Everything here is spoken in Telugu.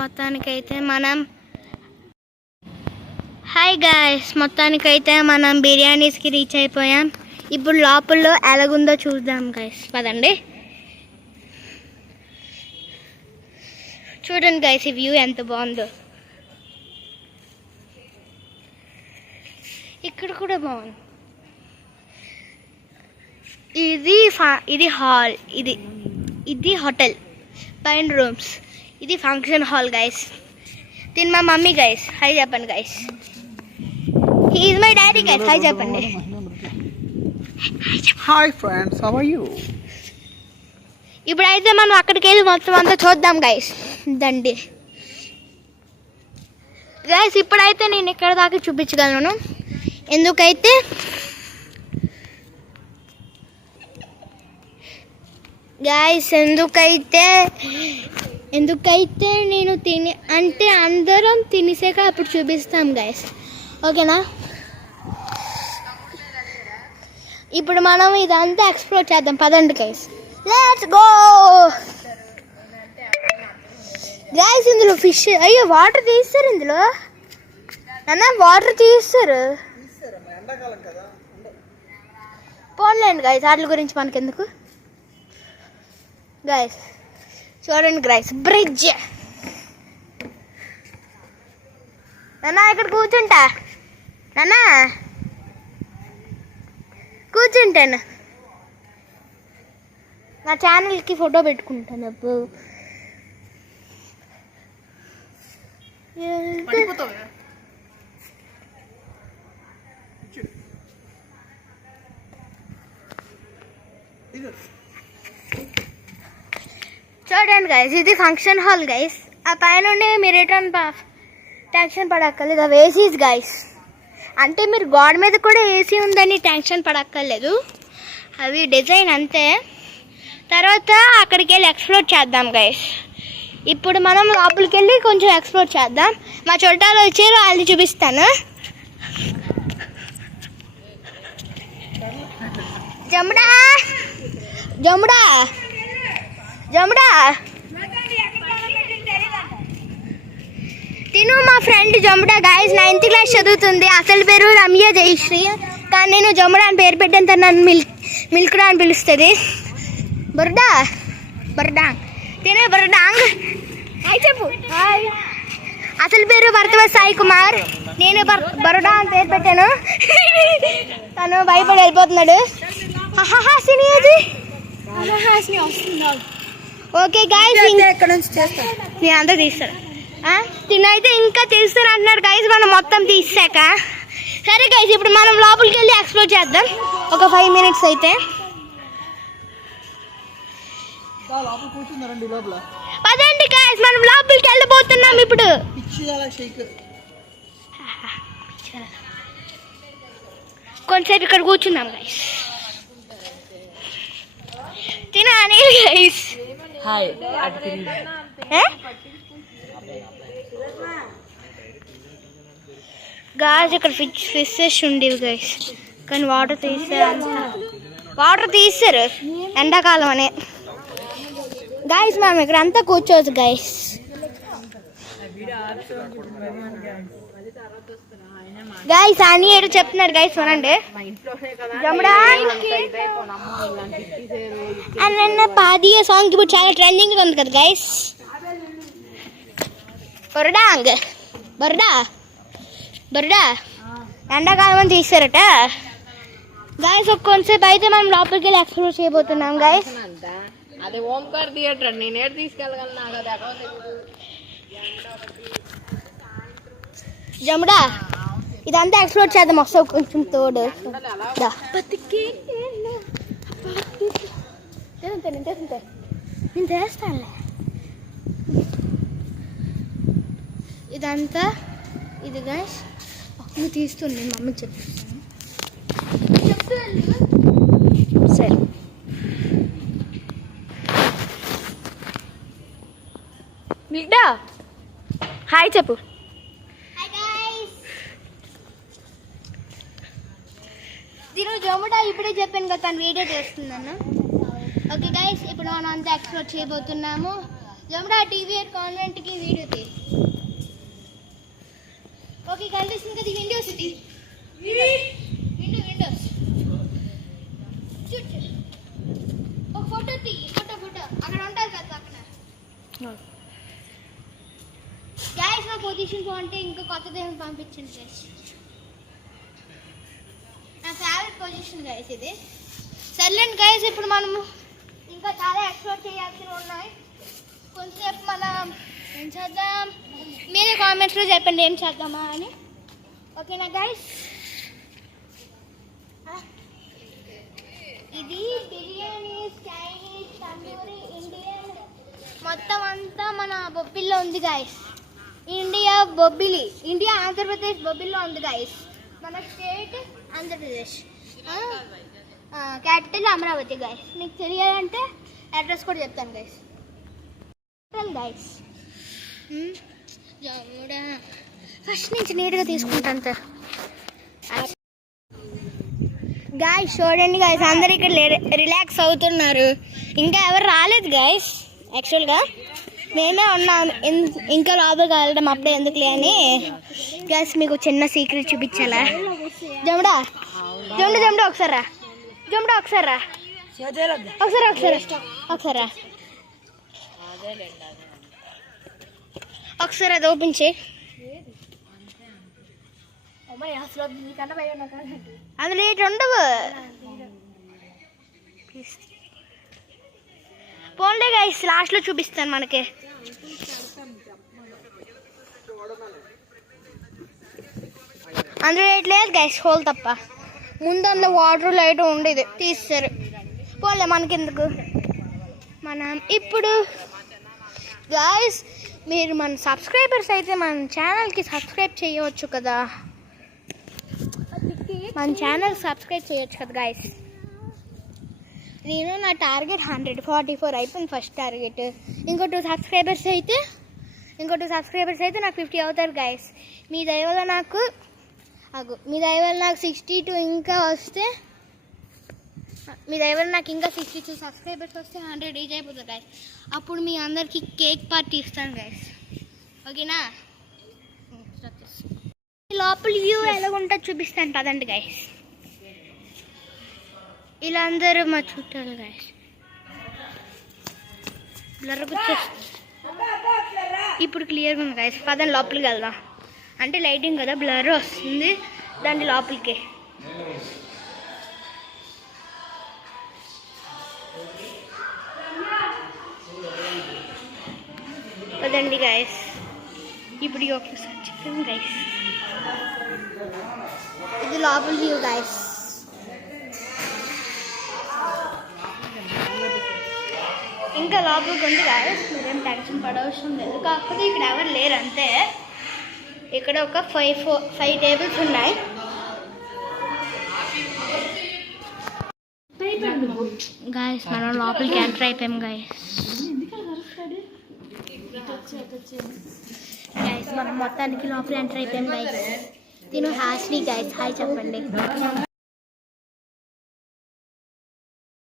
మొత్తానికైతే మనం హాయ్ గాయ్స్, మొత్తానికైతే మనం బిర్యానీస్కి రీచ్ అయిపోయాం. ఇప్పుడు లోపల ఎలాగుందో చూద్దాం గాయ్స్, పదండి. చూడండి గాయ్స్, ఈ వ్యూ ఎంత బాగుందో. ఇక్కడ కూడా బాగుంది. ఇది హాల్, ఇది హోటల్, పైన రూమ్స్. ఇది ఫంక్షన్ హాల్ గైస్. దీని మా మమ్మీ గైస్, హై చెప్పండి guys. He is my daddy guys, hi చెప్పండి. Hi friends, how are you? ఇప్పుడైతే మనం అక్కడికి వెళ్ళి మొత్తం అంతా చూద్దాం గైస్. దండి గైస్, ఇప్పుడైతే నేను ఇక్కడ దాకా చూపించగలను. ఎందుకైతే గాయస్, ఎందుకైతే నేను అందరం తినేసాక అప్పుడు చూపిస్తాం గాయస్, ఓకేనా? ఇప్పుడు మనం ఇదంతా ఎక్స్ప్లోర్ చేద్దాం, పదండి గైస్, లెట్స్ గో. గాయస్, ఇందులో ఫిష్, అయ్యో వాటర్ తీస్తారు ఇందులో. అన్న వాటర్ తీస్తారు, పోన్లేండి గాయస్, వాటి గురించి మనకెందుకు. గైస్ చూడండి గైస్, బ్రిడ్జ్. నాన్న ఇక్కడ కూర్చుంటా, నాన్న కూర్చుంటాను. నా ఛానల్కి ఫోటో పెట్టుకుంటాను అప్పుడు. చూడండి గైస్, ఇది ఫంక్షన్ హాల్ గైస్. ఆ పైన మీరు రిటర్న్ టెన్షన్ పడక్కర్లేదు. అవి ఏసీస్ గైస్, అంటే మీరు గోడ మీద కూడా ఏసీ ఉందని టెన్షన్ పడక్కర్లేదు. అవి డిజైన్ అంతే. తర్వాత అక్కడికి వెళ్ళి ఎక్స్ప్లోర్ చేద్దాం గైస్. ఇప్పుడు మనం లోపలికి వెళ్ళి కొంచెం ఎక్స్ప్లోర్ చేద్దాం. మా చుట్టాలు వచ్చారు, వాళ్ళు చూపిస్తాను. జముడా జముడా జముడా తిను మా ఫ్రెండ్ జముడా గాయస్, 9th క్లాస్ చదువుతుంది. అసలు పేరు రమ్య జయశ్రీ, కానీ నేను జముడా అని పేరు పెట్టాను. తను నన్ను మిల్క్డా అని పిలుస్తుంది. బర్డా బర్డాంగ్ తినే బర్డాంగ్. హాయ్ చెప్పు. హాయ్. అసలు పేరు భరతవ సాయి కుమార్, నేను బరోడా అని పేరు పెట్టాను. తను భయపడి వెళ్ళిపోతున్నాడు. ఓకే గాయస్, నేను అంతా తీస్తాను. తినైతే ఇంకా తీస్తాను అంటున్నాడు గైస్, మనం మొత్తం తీసాక. సరే గైస్, ఇప్పుడు మనం లోపలికి వెళ్ళి ఎక్స్ప్లోర్ చేద్దాం ఒక 5 minutes అయితే. పదండి గైస్, మనం లోపలికి వెళ్ళిపోతున్నాం ఇప్పుడు. కొంచెంసేపు ఇక్కడ కూర్చున్నాం గైస్. తినాని గైస్. హాయ్. గాయస్, ఇక్కడ ఫిషెస్ ఉండేవి గైస్, కానీ వాటర్ తీసారు ఎండాకాలం అనే. గాయస్, మనం ఇక్కడ అంతా కూర్చోవచ్చు గైస్. గాయస్ అని ఏడు చెప్తున్నాడు గైస్, వినండి. అన్న పాదియ సాంగ్ ఇప్పుడు చాలా ట్రెండింగ్ ఉంది కదా గైస్. బొరడాంగ్ బొరడా బొరడా ఎండాకాలం అని తీస్తారట గాయస్. కొంతసేపు అయితే మనం లోపలికి వెళ్ళి ఎక్స్ప్లోర్ చేయబోతున్నాం గైస్. అదే ఓంకార్ థియేటర్, నేను ఏడు తీసుకెళ్ళగలను. జముడా, ఇదంతా ఎక్స్ప్లోర్ చేద్దాం, వస్తావు కొంచెం తోడు. నేను చేస్తానులే. ఇదంతా ఇది గైస్, నువ్వు తీస్తుంది, నేను మమ్మీ చెప్తాను. సరే మిగ్డా, హాయ్ చెప్పు. దీని జముడా ఇప్పుడే చెప్పాను కదా, తను వీడియో చేస్తున్నాను. ఓకే గైస్, ఇప్పుడు మనం అంతా ఎక్స్ప్లోర్ చేయబోతున్నాము. జమడా టీవీఆర్ కాన్వెంట్కి వీడియో తీ. ఓకే కనిపిస్తుంది కదా విండోస్ ఇది. విండోస్ చూడు. ఒక ఫోటో తీ. ఫోటో అక్కడ ఉంటుంది కదా పక్కన. గైస్ నా పొజిషన్ బాగుంటే ఇంకా కొత్త దేహం పంపించండి గైస్. నా ఫేవరెట్ పొజిషన్ గైస్ ఇది. సర్లేండి గైస్, ఇప్పుడు మనము ఇంకా చాలా ఎక్స్ప్లోర్ చేయాల్సినవి ఉన్నాయి. కొంచెంసేపు మనం ఏం చేద్దాం మీరే కామెంట్స్లో చెప్పండి ఏం చేద్దామా అని. ఓకేనా గైస్? ఇది బిర్యానీ, చైనీస్, తందూరి, ఇండియన్ మొత్తం అంతా మన బొబ్బిల్లో ఉంది గైస్. ఇండియా ఆంధ్రప్రదేశ్ బొబ్బిల్లో ఉంది గైస్. మన state Andhra Pradesh, capital Amaravati guys. మీకు తెలియాలంటే అడ్రస్ కూడా చెప్తాను గైస్. గైస్ ఫస్ట్ నుంచి నీట్గా తీసుకుంటాను సార్. గాయస్ చూడండి గాయస్, అందరు ఇక్కడ రిలాక్స్ అవుతున్నారు. ఇంకా ఎవరు రాలేదు గాయస్. యాక్చువల్గా మేమే ఉన్నాం, ఇంకా లోపలికి వెళ్ళడం అప్పుడే ఎందుకులే అని గాయస్ మీకు చిన్న సీక్రెట్ చూపించాలా. జమడా ఒకసారి రా. ఒకసారి అది ఓపెన్ చేయి. అందులో ఏంటి ఉండవు. పోన్లే గైస్, లాస్ట్లో చూపిస్తాను మనకి. అందులో ఏంటి లేదు గైస్, హోల్ తప్ప. ముందు అందులో వాటర్ లైట్ ఉండేది, తీస్తారు. పోన్లే మనకెందుకు. మనం ఇప్పుడు గైస్ మీరు మన సబ్స్క్రైబర్స్ అయితే మన ఛానల్కి సబ్స్క్రైబ్ చేయవచ్చు కదా. మన ఛానల్ సబ్స్క్రైబ్ చేయొచ్చు కదా గైస్. నేను నా టార్గెట్ 144 అయిపోయింది ఫస్ట్ టార్గెట్. ఇంకో 2 సబ్స్క్రైబర్స్ అయితే నాకు 50 అవుతారు గైస్. మీ దయ వల్ల నాకు 62 ఇంకా వస్తే, మీ దయ వల్ల నాకు ఇంకా 62 సబ్స్క్రైబర్స్ వస్తే 100 రీచ్ అయిపోతుంది గైస్. అప్పుడు మీ అందరికీ కేక్ పార్టీ ఇస్తాను గైస్. ఓకేనా? లోపల వ్యూ ఎలా ఉంటుంది చూపిస్తాను పదండి గైస్. ఇలా అందరూ మా చుట్టాలు గైస్. ఇప్పుడు క్లియర్గా ఉంది గైస్. పదండి లోపలికి వెళ్దాం. అంటే లైటింగ్ కదా బ్లర్ వస్తుంది దాని లోపలికి. పదండి గైస్. ఇప్పుడు ఒకసారి చెప్పండి గైస్, ఇది లోపల వ్యూ గైస్. ఇంకా లోపలికి ఉంది గైస్, మీరేం టెన్షన్ పడవసరం లేదు. కాకపోతే ఇక్కడ ఎవరు లేరు అంతే. ఇక్కడ ఒక 5 టేబుల్స్ ఉన్నాయి. గాయస్ మనం లోపలికి ఎంటర్ అయిపోయాం గాయస్. మనం మొత్తానికి లోపల ఎంటర్ అయిపోయాం గాయస్. తిను హాస్ని గాయస్, హాయ్ చెప్పండి.